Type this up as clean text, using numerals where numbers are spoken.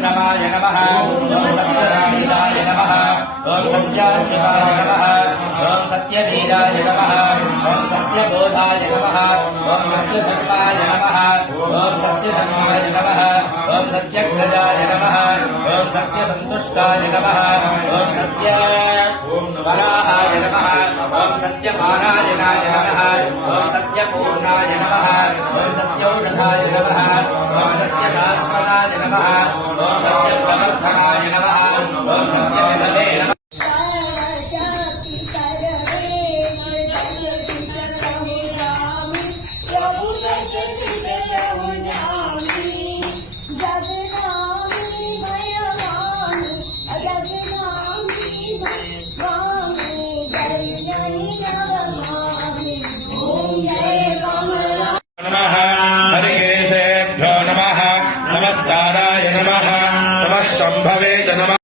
सत्यविक्रमाय नमः ओम सत्यशीलाय नमः ओम सत्याशिवाय नमः ओम सत्यवीराय नमः ओम सत्यबोधाय नमः ओम सत्यधर्माय नमः ओम सत्यधर्माय नमः ओम सत्यग्रजाय नमः ओम सत्यसंतुष्टाय नमः ओम सत्यवराहाय नमः ओम सत्यपारायणाय नमः ओम सत्यपूर्णाय नमः ओम सत्यौषधाय नमः ओम सत्यशाश्वताय नमः ओम सत्यप्रवर्धनाय नमः ओम सत्यविधवे नमः। नमः हरिकेशेभ्यो नमः नमस्काराय नमः नमः शम्भवे नमः।